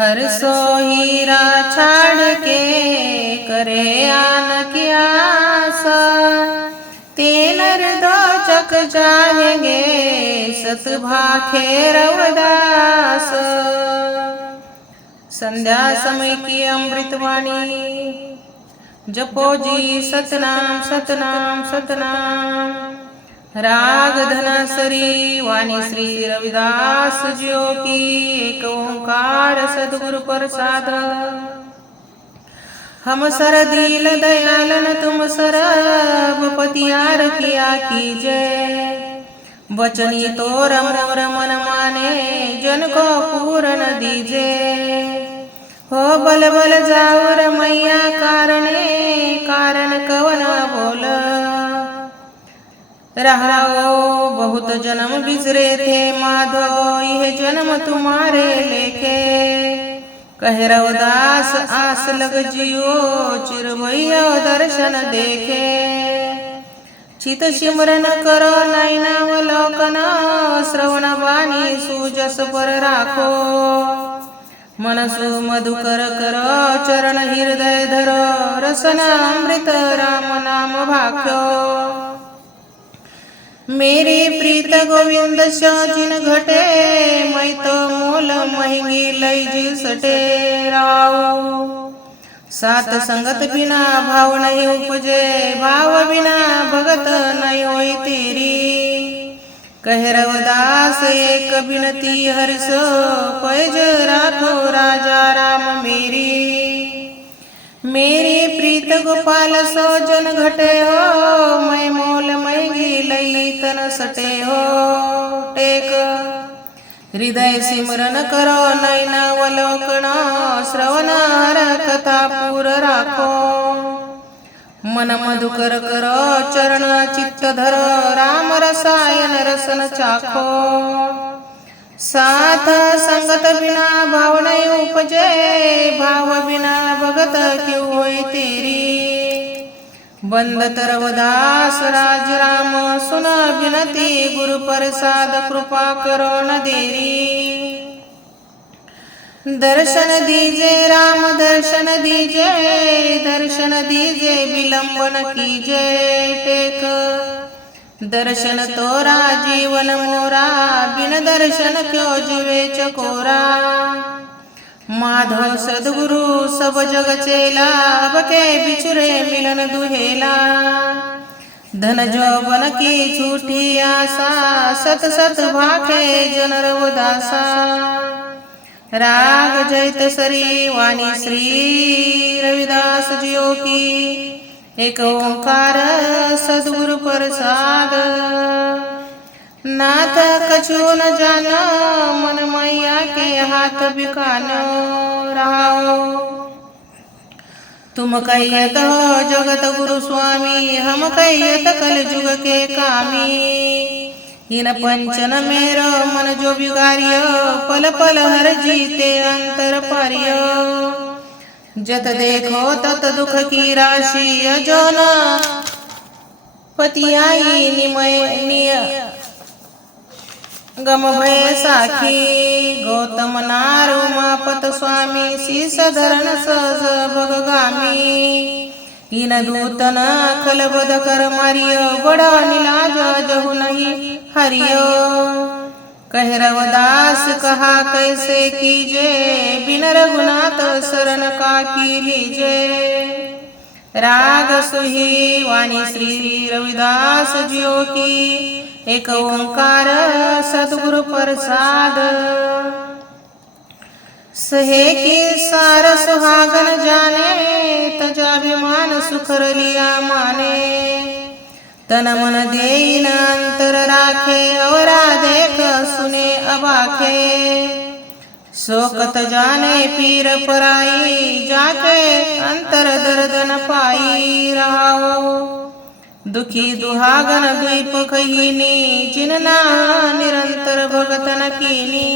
हर सो हीरा छाड़ के करे आन की तीन दो चक जाएँगे सत भाखे रवदास। संध्या समय की अमृतवाणी। जपो जी सतनाम सतनाम। सतनाम। राग धनसरी वाणी श्री रविदास जियो की एक ओंकार सदगुरु प्रसाद। हम सर दिल दयालन तुम सरब पतियार किया कीजय। वचनी तोर मोर मन माने, जन को पूर्ण दीजे हो बल बल जाओ मैया कारणे, कारण कवन बोल। रहाओ बहुत जन्म बिसरे थे माधो यह जन्म तुम्हारे लेखे। कह रवदास आस लग जियो चिरवैया दर्शन देखे। चित सिमरन करो नैनावलोकन श्रवण वाणी सुजस पर राखो। मनसु मधुकर करो चरण हृदय धरो रसना अमृत राम नाम भाख्यो। मेरी प्रीत गोविंद जिन घटे मै तो मोल महँगी लई जी सटे राव। सात संगत बिना भाव नहीं उपजे, भाव बिना भगत नहीं होई तेरी। कह रवदास एक बिनती हर्ष पैज राखो राजा राम मेरी। मेरी प्रीत गोपाल सो जन घटे हो मैं मोल महँगी लई तन सटे हो टेक। हृदय सिमरन करो नैनावलोकन श्रवण हर कथा पूर राखो। मन मधुकर करो चरण चित्त धर राम रसायन रसन चाखो। साथ संगत बिना भाव उपजे भाव बिना भगत क्यों होई तेरी? बंद तरवदास राज राम सुन विनती गुरु प्रसाद कृपा करो न देरी दर्शन दीजे राम, दर्शन दीजे दर्शन दीजे विलंबन कीजे टेक। दर्शन तोरा, जीवन मोरा, बिन दर्शन क्यों जीवे चकोरा? माधव सदगुरु सब जग चेला, अब के बिछुरे मिलन दुहेला. धन बन की झूठी आशा सत सत भाखे जनर उदासा. राग जैत सरी वाणी श्री रविदास जियो की एक ओंकार सदगुरु प्रसाद. नाथ कछु न जान मन मैया के हाथ बिकान रहाओ तुम कहियत हो जगत गुरु स्वामी हम कहियत कल जुग के कामी। इन पंचन मेरो मन जो बिगारियो पल पल हर जीते अंतर पारियो। जत देखो तत दुख की राशि जो न पतियाई निमय निय। गम भय साखी गौतम नारु मापत स्वामी शीस धरण सहज भगगामी। इन दूतन खलबद कर मारियो बड़ा नीलाज जहु नहीं हरियो। कह रवदास कहा कैसे कीजे, बिन रघुनाथ शरण का की लीजे राग सुही वाणी श्री रविदास जियो की एक ओंकार सदगुरु प्रसाद. सहे की सार सुहागन जाने तजाभिमान सुखर लिया माने. तन मन देईन अंतर राखे अवरा देख सुने अबाखे. शोकत जाने पीर पराई जाके दर्द पाई रहाओ। दुखी दुहागन द्वीप कहीनी जिनना निरंतर भगतन कीनी।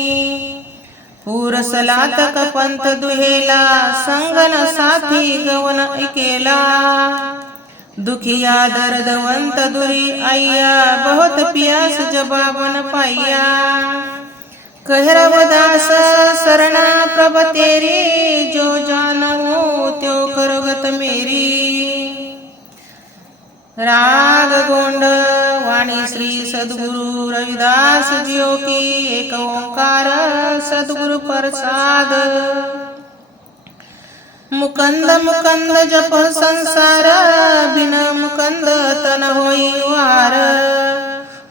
पूर सलातक पंथ दुहेला, संगन साथी गवन इकेला दुखिया दर्दवंत दुरी आइया बहुत प्यास जवाब न पाइया कहरवदास शरणा प्रभ तेरी, जो जानहु त्यो करोगत मेरी। राग गोंड वाणी श्री सद्गुरु रविदास जियो की एक ओंकार सद्गुरु प्रसाद। मुकंद मुकंद जप संसार, बिन मुकंद तन होई वार।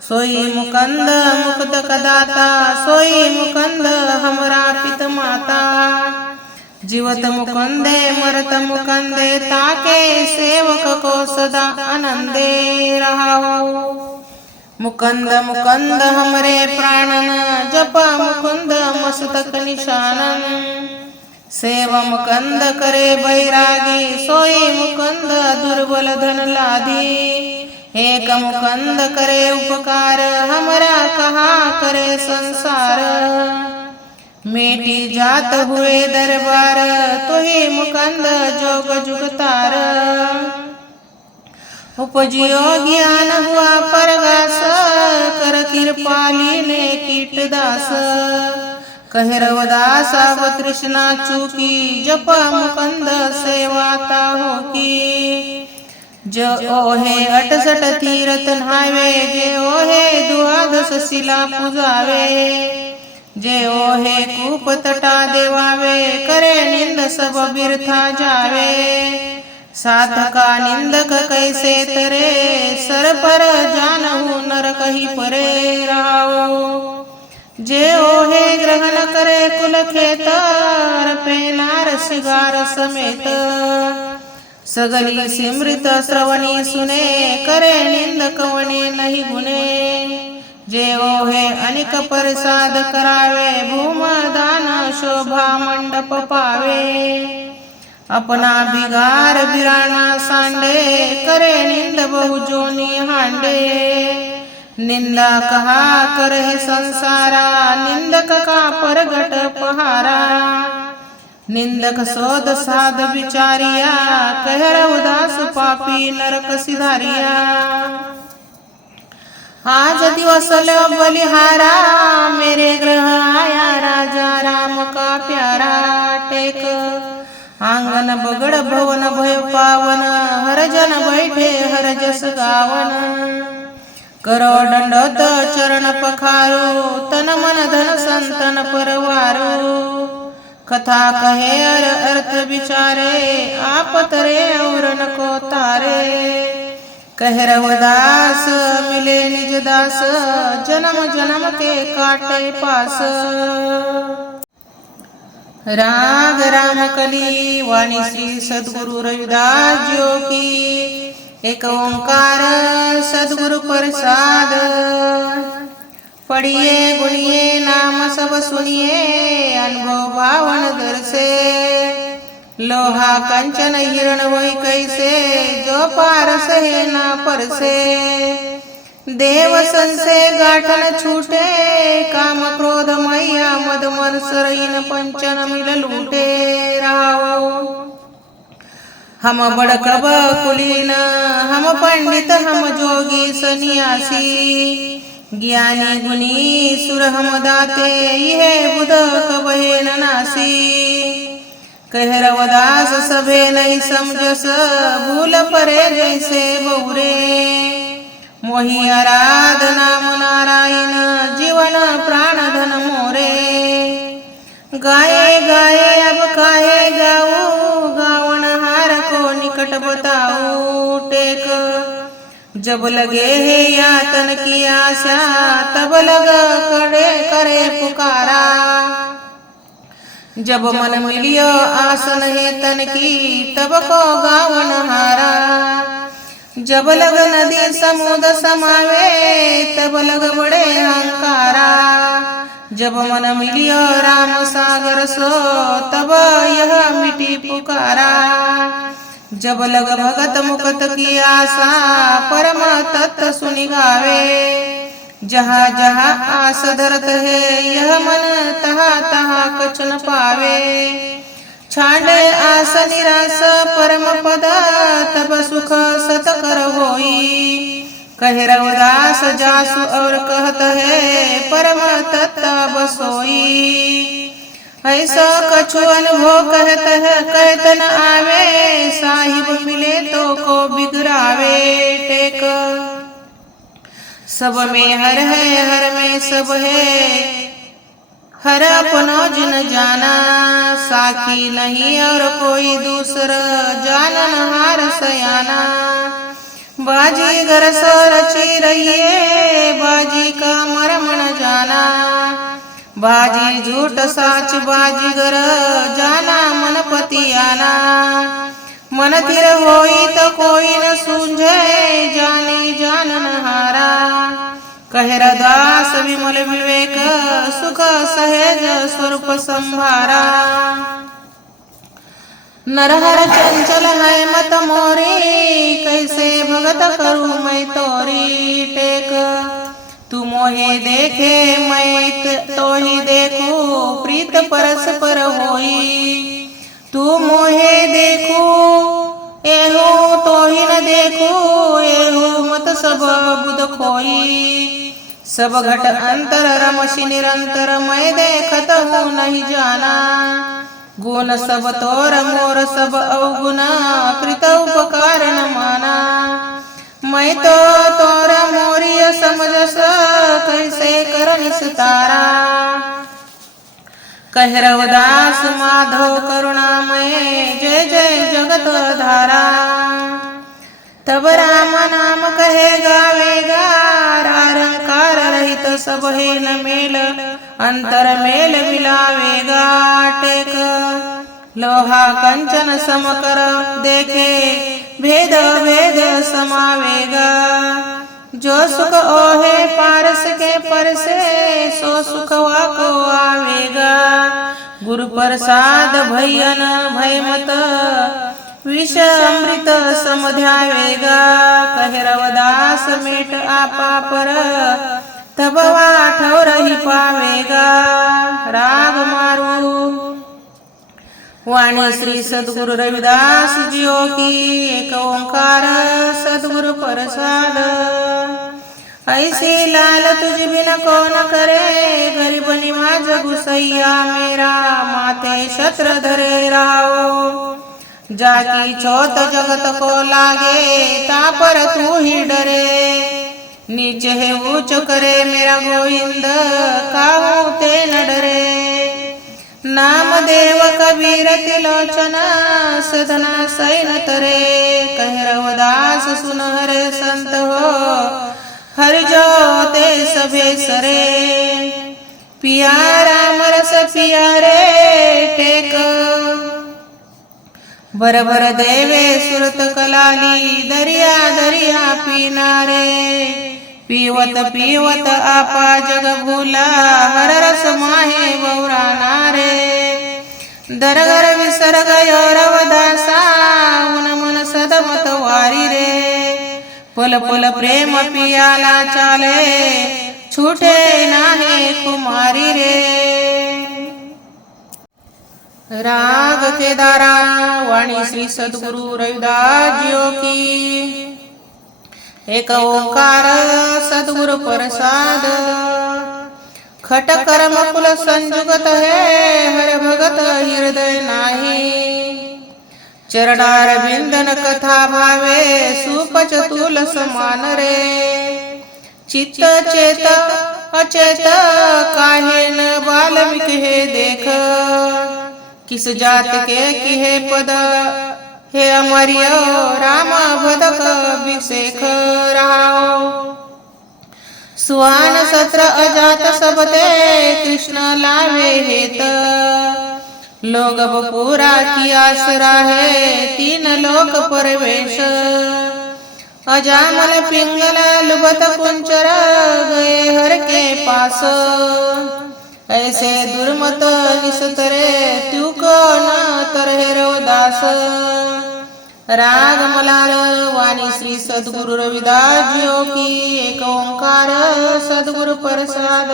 सोई मुकंद मुक्त कदाता, सोई मुकंद हमरा पित माता। जीवत मुकंदे मरत मुकंदे ताके सेवक को सदा आनंदे रहाओ। मुकंद मुकंद, हमरे प्राणन, जप मुकुंद, मस्तक निशानन। सेव मुकंद करे बैरागी, सोई मुकंद, दुर्बल धन लादी। एक मुकंद करे उपकार, हमरा कहा करे संसार। मेटी जात हुए दरबार, तुही मुकंद जोग जुगतार उपजियो ज्ञान हुआ परगास, कर कृपाली ने कीट दास। कहे रवदास अब तृष्णा चूकी, जप मुकंद सेवाता हो की। जो ओहे अटसट तीरथ नहावे, जे ओहे द्वादश शिला पुजावे। जे ओहे कूप तटा देवावे करे निंद सब बिरथा जावे साधका निंदक कैसे तरे सर पर जानहु नर कही परे राओ जे ओहे ग्रहण करे कुल खेतर पेनार सिगार समेत सगली सिमृत श्रवणी सुने करे निंद कवणे नहीं गुणे जे ओहे अनिक प्रसाद करावे भूमदान शोभा मंडप पावे. अपना बिगार बिराणा सांडे करे निंद बहुजोनी हांडे. निंदा कहा करे संसारा निंदक का परगट पहारा. निंदक सोद साध विचारिया कहर उदास पापी नरक सिधारिया. आज दिवस लो बलिहारा मेरे ग्रह आया राजा राम का प्यारा टेक। आँगन बगड़ भवन भय पावन हर जन बैठे हर जस गावन। करो दंडोत चरण पखारो तन मन धन संतन परवारो। कथा कहे अर अर्थ विचारे आप तरे और नको तारे। कहरव दास मिले निज दास जन्म जन्म के काटे पास। राग राम कली वाणी श्री सद्गुरु रविदास जो की एक ओंकार सद्गुरु प्रसाद। पढ़िए गुणिए नाम सब सुनिए अनुभव भावन दर्शे। लोहा कंचन हिरण वै कैसे? जो पारस हे ना परसे। देव संसे गाठन छूटे काम क्रोध मैया मद मन सरईन पंचन मिल लूटे। राव हम बड़कब कुलीन हम पंडित हम जोगी सन्यासी। ज्ञानी गुनी सुर हम दाते यह बुध कबहे नासी। कह रवदास सभे नहीं समझस भूल परे जैसे बौरे। मोही आराध नाम नारायण जीवन प्राण धन मोरे। गाए गाए, अब काहे गाऊ गावन हार को निकट बताऊ, टेक। जब लगे है यातन की आशा, तब लग करे करे पुकारा। जब मन मिलियो आसन है तन की तब को गावन हारा। जब लग नदी समुद्र समावे तब लग बड़े अहंकारा जब मन मिलियो राम सागर सो तब यह मिटी पुकारा। जब लग भगत मुकत की आशा परम तत्व सुनि गावे जहाँ जहाँ आस धरत है, यह मन तहा तहा कछ न पावे। छांडे आस निराश परम पद तब सुख सत कर होई। कह रवदास जासु और कहत है, परम तत्व बसोई ऐसा कछु अनुभव कहत है, कहत न आवे, साहिब मिले तो को बिगड़ावे टेक। सब में हर है, हर में सब है। हर अपनो जिन जाना साकी नहीं और कोई दूसरा। जानन हार सयाना। बाजी घर सो रची रहिए, बाजी का मरम न जाना। बाजी झूठ साच, बाजी घर जाना, मन पति आना मन तिर होई तो कोई न सूझे जाने जानन हारा। कहे दास विमल विवेक सुख सहज स्वरूप संभारा। नरहर चंचल है मत मोरी कैसे भगत करूँ मैं तोरी टेक। तू मोहे देखे मैं तो ही देखो प्रीत परस्पर होई। तू मोहे देखू एहू तो ही न देखू एहू मत सब बुध खोई। सब घट अंतर रमशी निरंतर मैं देखत हूँ, नहीं जाना। गुण सब तोर मोर सब अवगुना कृत उपकार न माना। मैं तो तोर मोरिय समझस, कैसे कर निस्तारा कह रवदास माधव करुणामय, जय जय जगत धारा। तब राम नाम कहे गावेगा रंकार रहित सब है न मेल, अंतर मेल मिलावेगा टेक लोहा कंचन समकर देखे, भेद भेद समावेगा जो सुख ओहे, पारस के परसे, सो सुख आवेगा गुरु प्रसाद भयन भयमत। विष अमृत समध्या वेगा। रवदास मेट आपा पर। तब ठो रही पावेगा राग मारू। वाणी श्री सद्गुरु रविदास जियो की। एक ओंकार सद्गुरु प्रसाद। ऐसी लाल तुझ बिन कौन करे? गरीब निमाज गुसैया मेरा, माते छत्र धरे राओ जाकी छोत जगत को लागे, ता पर तू ही डरे। नीचे है ऊंच करे मेरा गोविंद काहू ते न डरे। नाम देव कबीर तिलोचन सदना सैन तरे। कह रवदास सुन हरे संत हो हर जो ते सभे सरे। पिया राम रस पिया टेक। बर बर देवे सुरत कलाली, दरिया दरिया पीनारे। पीवत पीवत आपा जग भूला, हर रस माहे बौरा नारे। दरगर विसर्ग रवदासा उन मन सदमत वारी रे पल पल प्रेम पियाला चाले छूटे नाही कुमारी रे. राग केदारा वाणी श्री सद्गुरु रविदास जियो की. एक ओंकार सद्गुरु प्रसाद. खट कर्म कुल संजुगत है हर भगत हृदय नाही. चरणार बिंदन कथा भावे सुपच तुल समान रे चित्त चेत अचेत काहे न बाल्मिक हे देख। किस जात के किहे पद? हे अमर्य राम भदक अभिषेक राव। सुहान सत्र अजात सबते, कृष्ण लावे हेत। लोग बपुरा की आसरा है तीन लोक परवेश। अजामल पिंगल लुबत कुंचर गए हर के पास। ऐसे दुर्मत निसतरे तू को न तरहे रोदास राग मलाल वाणी श्री सद्गुरु रविदास जियो की एक ओंकार सद्गुरु प्रसाद।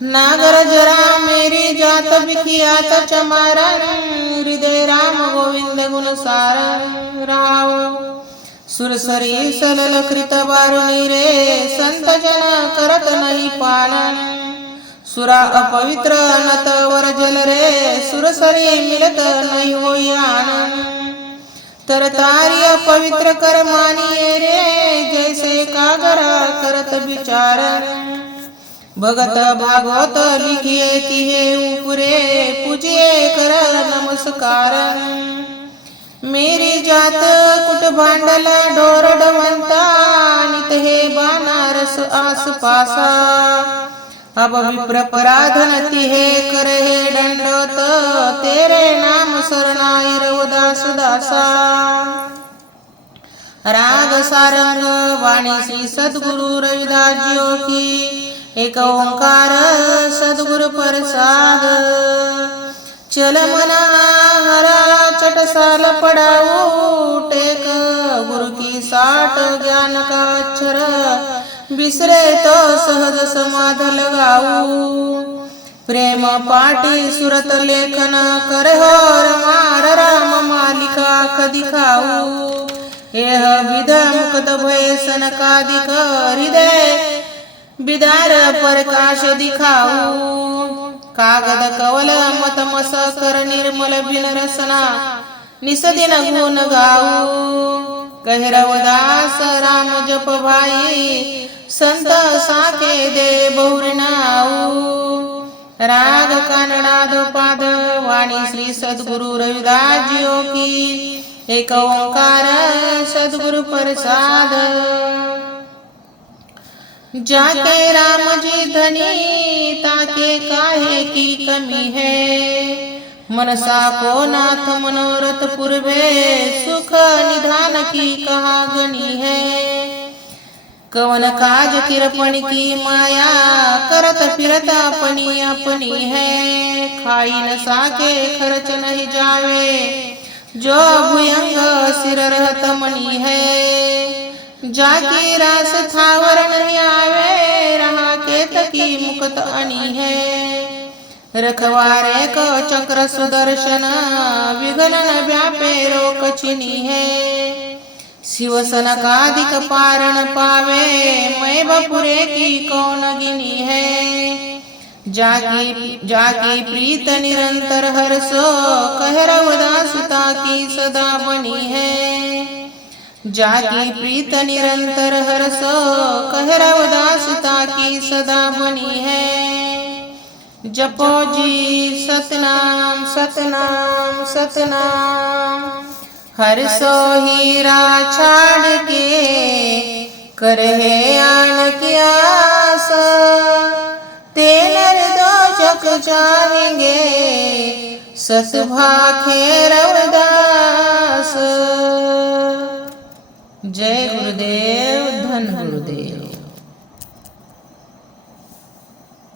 नागरज राम मेरी जात बिखियात चमारा हृदय राम गोविंद गुण सार राव। सुरसरी सलल कृत बारुणी रे संत जन करत नाही पालन सुरा अपवित्र नत वर जल रे सुरसरी मिलत नाही होई आनंद तर तारी अपवित्र कर मानिये रे जैसे कागरा करत विचार भगत भागवत लिखिए तिहे उपरे पूजिए कर नमस्कार। मेरी जात कुट भांडला ढोर डवंता नित हे बानारस आसपासा अब विप्र पराधन कर हे दंडोत तेरे नाम सरनाई रवदास दासा राग सारंग वाणी श्री सद्गुरु रविदास जियो की एक ओंकार सद्गुरु प्रसाद। चल मना हरा चटसाल पडाऊ टेक गुरु की साठ ज्ञान का अक्षर। बिसरे तो सहज समाध लगाऊ। प्रेम पाटी सुरत लेखन कर हो रमार राम मालिका कधी खाऊ एह विध मुकत भय सनकादिक हृदय बिदार प्रकाश दिखाऊ. कागद कवल मत मस कर निर्मल बिन रसना. निसदिन गुण गाऊ. कहरवदास राम जप भाई. संत साके दे बहुरनाऊ राग कानडाद पाद वाणी श्री सद्गुरु रविदास जियो की. एक ओंकार सद्गुरु प्रसाद. जाके राम जी धनी ताके काहे की कमी है? मनसा को नाथ मनोरथ पूर्वे सुख निधान की कहा गनी है? कवन काज किरपण की माया करत फिरत अपनी अपनी है? खाई न साके खर्च नहीं जावे। जो भुयंग जाकी रास थावर नहीं आवे रहा के तकी मुक्त अनी है। रखवारे को चक्र सुदर्शन विघ्न व्यापे रोक चिनी है। शिवसन कादिक पारण पावे मैं बपुरे की कौन गिनी है। जाकी जाकी प्रीत निरंतर हर्षो कहरव दासुता की सदा बनी है। जाकी प्रीत निरंतर हर्षो कहरव दासुता की सदा बनी है। जपो जी सतनाम सतनाम सतनाम। हर सो हीरा छाड़ के कर आन आस। तेनर दो चक जाएँगे सतभा खेरवदास जय गुरुदेव धन गुरुदेव